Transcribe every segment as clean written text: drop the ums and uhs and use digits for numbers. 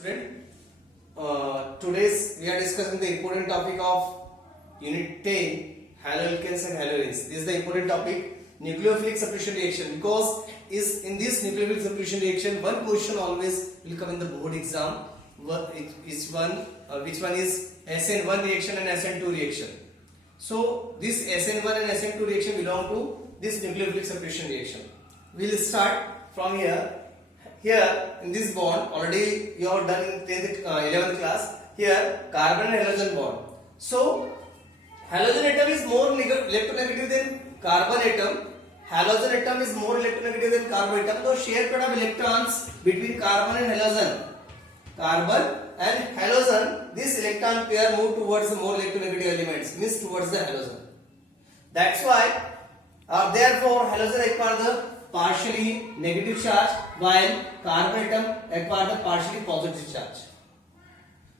Student, today's we are discussing the important topic of Unit 10, haloalkanes and haloarenes. This is the important topic, nucleophilic substitution reaction. Because is in this nucleophilic substitution reaction, one question always will come in the board exam. Which one is SN1 reaction and SN2 reaction. So this SN1 and SN2 reaction belong to this nucleophilic substitution reaction. We will start from here. Here in this bond already you have done in 10th 11th class. Here carbon and halogen bond. So halogen atom is more electronegative than carbon atom. Halogen atom is more electronegative than carbon atom. So share pair of electrons between carbon and halogen. Carbon and halogen, this electron pair move towards the more electronegative elements, means towards the halogen. That's why therefore halogen acquire the partially negative charge while carbon atom acquire the partially positive charge.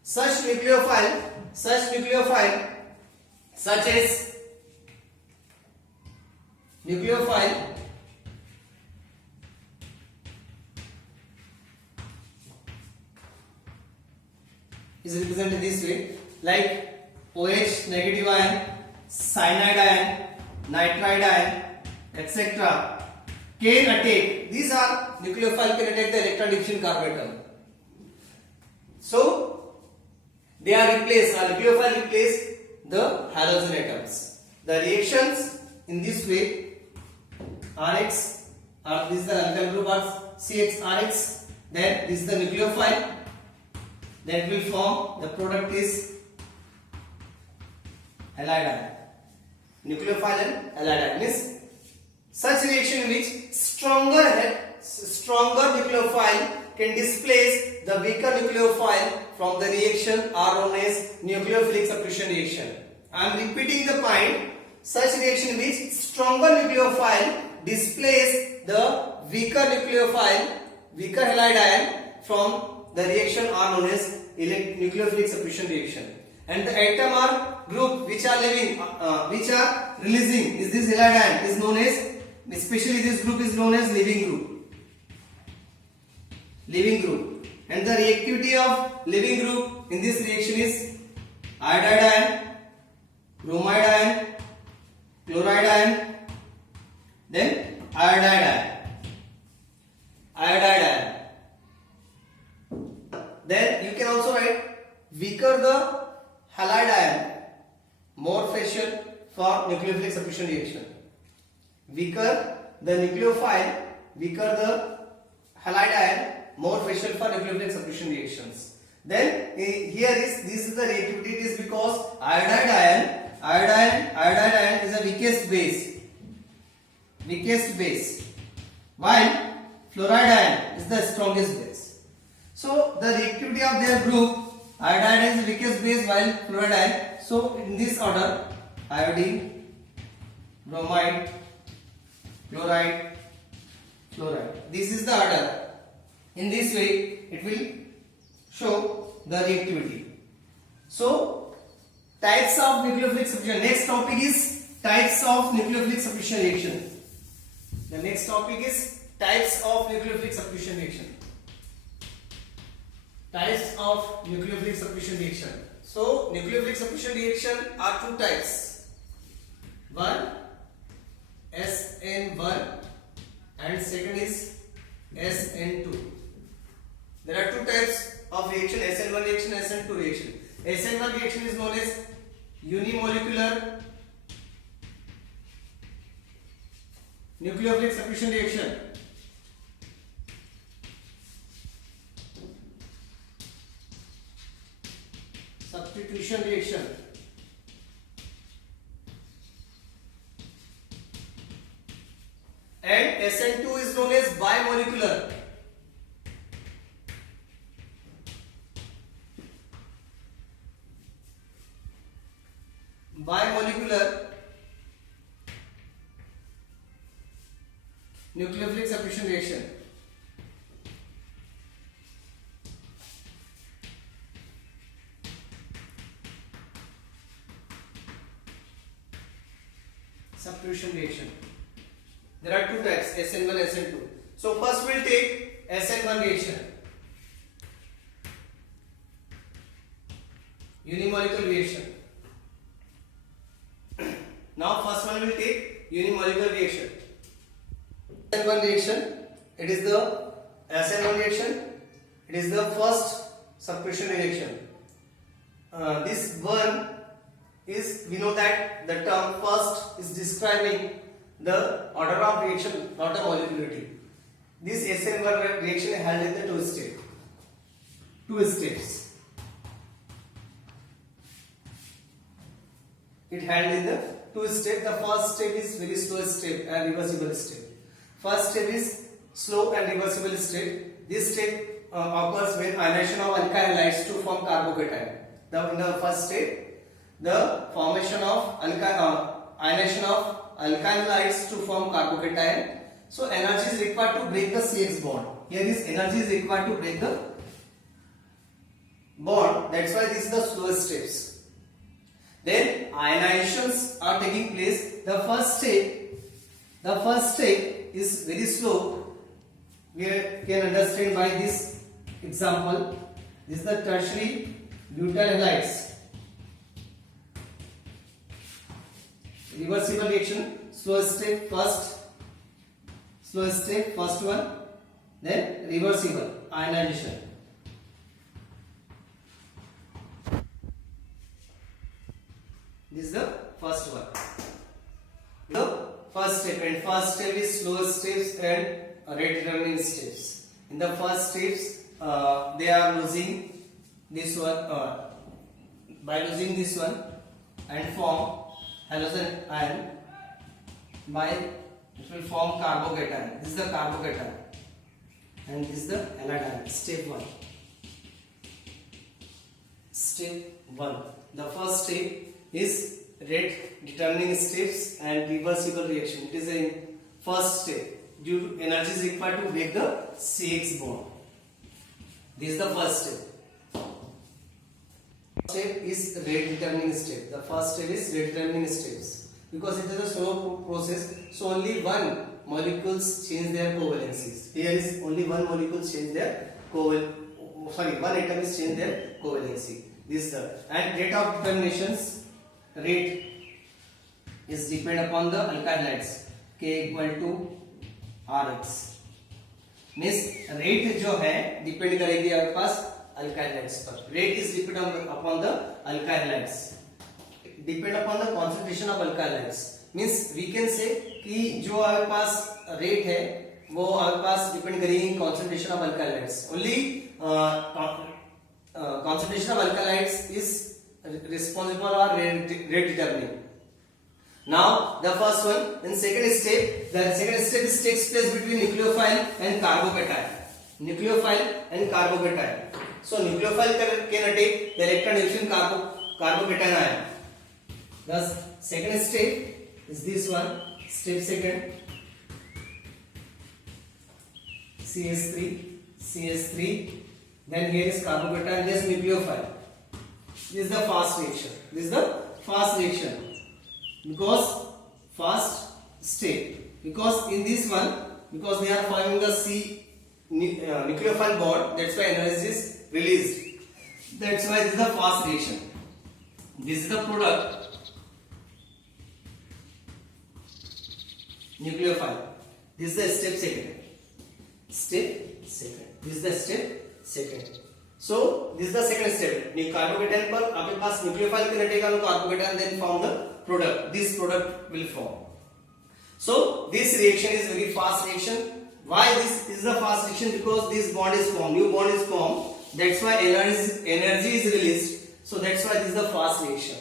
Such nucleophile such as nucleophile is represented this way, like OH negative ion, cyanide ion, nitride ion, etc. can attack. These are nucleophile can attack the electron deficient carbon atom. So they are replaced. Nucleophile replace the halogen atoms. The reactions in this way, RX, this is the alkyl group of CH-RX. Then this is the nucleophile that will form. The product is halide ion. Nucleophile and halide ion means such reaction in which stronger nucleophile can displace the weaker nucleophile from the reaction are known as nucleophilic substitution reaction. I am repeating the point. Such reaction in which stronger nucleophile displace the weaker halide ion from the reaction are known as nucleophilic substitution reaction. And the atom or group which are releasing is this halide ion is known as, especially this group is known as leaving group. And the reactivity of leaving group in this reaction is iodide ion, bromide ion, chloride ion, then iodide ion. Then you can also write weaker the halide ion, more facial for nucleophilic substitution reaction. Weaker the nucleophile, weaker the halide ion, more facial for nucleophilic substitution reactions. Then this is the reactivity. It is because iodide ion is the weakest base, while fluoride ion is the strongest base. So the reactivity of their group, iodide is the weakest base while fluoride ion. So in this order, iodine, bromide, chloride, fluoride. This is the order. In this way, it will show the reactivity. So, types of nucleophilic substitution. Next topic is types of nucleophilic substitution reaction. The next topic is types of nucleophilic substitution reaction. Types of nucleophilic substitution reaction. So, nucleophilic substitution reaction are two types. One, SN1, and second is SN2. There are two types of reaction, SN1 reaction, SN2 reaction. SN1 reaction is known as unimolecular nucleophilic substitution reaction. Substitution reaction. And SN2 is known as bimolecular. Bimolecular nucleophilic substitution reaction. Substitution reaction. There are two types, SN1, SN2. So first we'll take SN1 reaction. unimolecular reaction. Now first one will take unimolecular reaction. SN1 reaction, it is the SN1 reaction, it is the first substitution reaction. This one is, we know that the term first is describing the order of reaction, not the molecularity. This SN1 reaction is held in the two steps. It held in the two steps. The first step is very slow step and reversible step. First step is slow and reversible step. This step occurs when ionization of alkyl halides to form carbocation. In the first step, the formation of ionization of alkyl halides to form carbocation. So energy is required to break the CX bond. Here is energy is required to break the bond. That's why this is the slowest steps. Then ionizations are taking place. The first step is very slow. We can understand by this example. This is the tertiary butyl halides. Reversible reaction. Slowest step, first one. Then reversible ionization. This is the first one. The first step, and first step is slowest steps and rate determining steps. In the first steps, they are losing this one by losing this one and form halogen ion. By it will form carbocation. This is the carbocation, and this is the halide. Step one. Step one. The first step is rate determining steps and reversible reaction. It is a first step. Due to energy is required to break the CX bond. This is the first step. Step is rate determining step. The first step is rate determining steps. Because it is a slow process, so only one molecules change their covalencies. Here is only one molecule change their one atom is change their covalency. This is the, and rate of determinations. Rate is depend upon the alkyl halides. K equal to Rx. Means rate जो है depend करेगी आपके पास alkyl halides पर. Rate is depend upon the alkyl halides. Depend upon the concentration of alkyl halides. Means we can say कि जो आपके पास rate है वो आपके पास depend करेगी concentration of alkyl halides. Only concentration of alkyl halides is responsible or rate determining. Now the first one, in second step, the second step is takes place between nucleophile and carbocation. Nucleophile and carbocation. So nucleophile can take the electron using carbocation ion. Thus second step is this one. Step second. CS3. Then here is carbocation. This nucleophile. This is the fast reaction. Because fast step. Because in this one, because they are forming the C nucleophile bond, that's why energy is released. That's why this is the fast reaction. This is the product. Nucleophile. This is the step second. This is the step second. So this is the second step. Carbocation पर आपके पास nucleophile can take carbocation then form the product. This product will form. So this reaction is very fast reaction. Why this is a fast reaction? Because this bond is formed. New bond is formed. That's why energy is released. So that's why this is the fast reaction.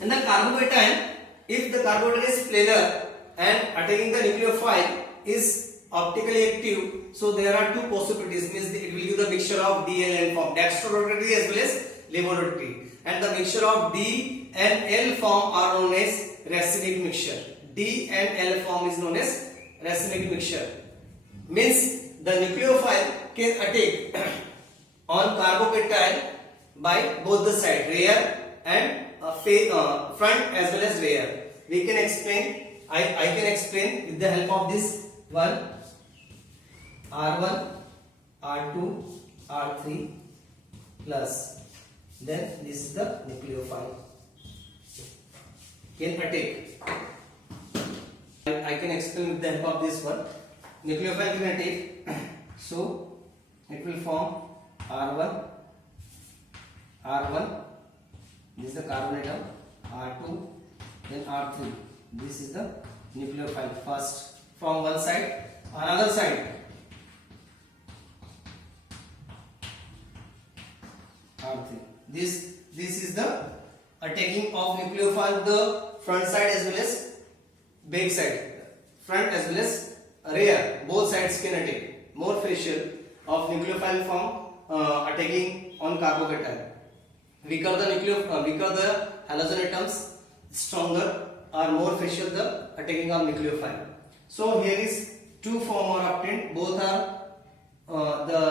And the carbocation, if the carbocation is planar and attacking the nucleophile is optically active, so there are two possibilities. Means it will give the mixture of D and L form, dextrorotatory as well as levorotatory, and the mixture of D and L form are known as racemic mixture. D and L form is known as racemic mixture. Means the nucleophile can attack on carbocation by both the side, rear and front as well as rear. We can explain. I can explain with the help of this one. R1, R2, R3 plus then this is the nucleophile can attack. I can explain with the help of this one. Nucleophile can attack, so it will form R1, this is the carbon atom, R2, then R3. This is the nucleophile first from one side, another side R3. This is the attacking of nucleophile, the front side as well as back side, front as well as rear, both sides can attack. More facial of nucleophile from attacking on carbocation. Weaker the halogen atoms, stronger or more facial the attacking of nucleophile. So here is two form are obtained. Both are the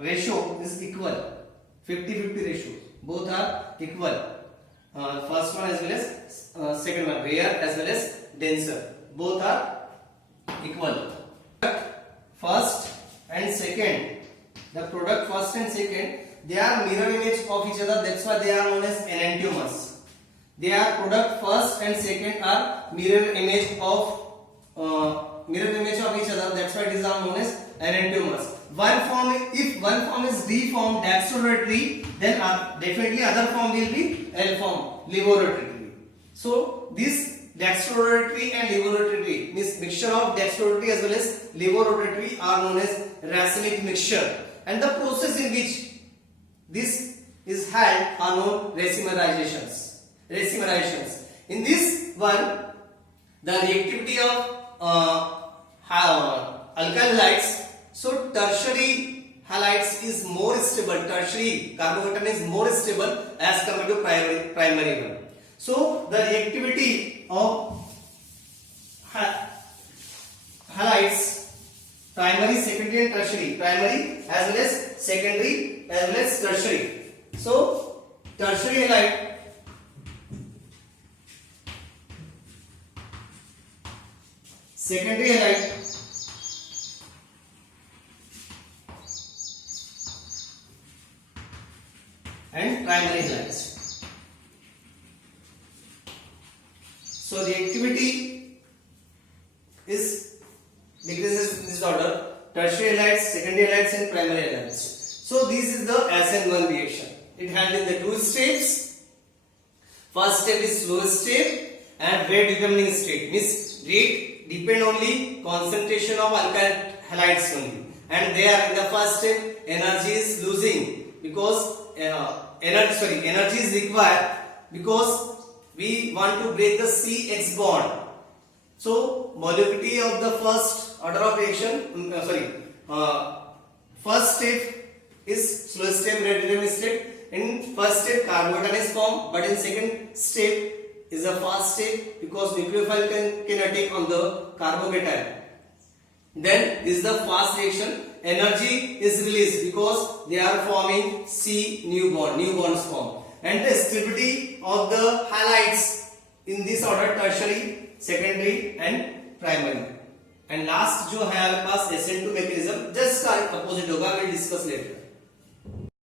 ratio is equal, 50-50 ratio. Both are equal. First one as well as second one, rare as well as denser. Both are equal. First and second, the product first and second, they are mirror image of each other. That's why they are known as enantiomers. They are product first and second are mirror image of each other. That's why these are known as enantiomers. If one form is deformed, dextrorotary, then definitely other form will be L form, levorotary. So this dextrorotary and levorotary means mixture of dextrorotary as well as levorotary are known as racemic mixture, and the process in which this is held are known racemerizations. In this one, the reactivity of alkyl halides, so tertiary halides is more stable, tertiary carbocation is more stable as compared to primary one. So the reactivity of halides, primary, secondary and tertiary, primary as well as secondary as well as tertiary. So tertiary halide secondary halide and primary halides. So the activity is decreases in this order: tertiary halides, secondary halides and primary halides. So this is the SN1 reaction. It handles the two steps. First step is slow step and rate determining state. Means rate depend only concentration of alkyl halides only, and they are in the first step energy is losing because energy is required because we want to break the CX bond. So molecularity of the first order of reaction, first step is slow step, rate determining step. In first step carbocation is formed, but in second step is a fast step because nucleophile can attack on the carbocation. Then this is the fast reaction. Energy is released because they are forming C new bonds form, and the stability of the halides in this order: tertiary, secondary and primary. And last जो है हमारे पास SN2 mechanism just का opposite होगा, we'll discuss later.